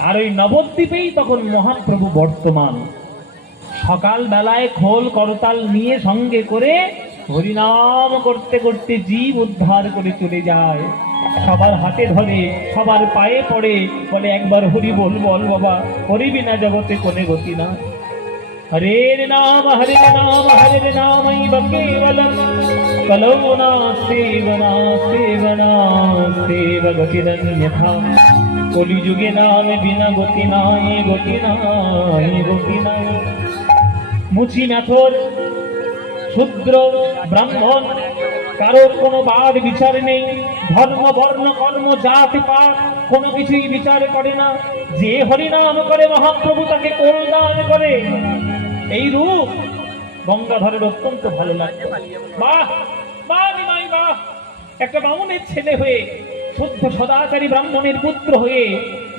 আর ওই নবদ্বীপেই তখন মহাপ্রভু বর্তমান। সকাল বেলায় খোল করতাল নিয়ে সঙ্গে করে হরিনাম করতে করতে জীব উদ্ধার করে চলে যায়। সবার হাতে ধরে, সবার পায়ে পড়ে, বলে একবার হরি বল বল বাবা, হরি বিনা জগতে কোনে গতি না। হরের নাম হরের নামৈব কেবলম কলৌ নাস্তেবনা সেবনা সেব গতিরন্যথা। কলিযুগে নাম বিনা গতি নাই, গতি নাই, গতি নাই। মুচি মেথর শূদ্র ব্রাহ্মণ কারোর কোনো বাদ বিচার নেই। ধর্ম বর্ণ কর্ম জাত পাত কোনো কিছুই বিচার করে না। যে হরিনাম করে মহাপ্রভু তাকে কল্যাণ করে। এই রূপ গঙ্গাধরের অত্যন্ত ভালো লাগে। বাহ বাহ নিমাই বাহ, একটা বামুনের ছেলে হয়ে, শুদ্ধ সদাচারী ব্রাহ্মণের পুত্র হয়ে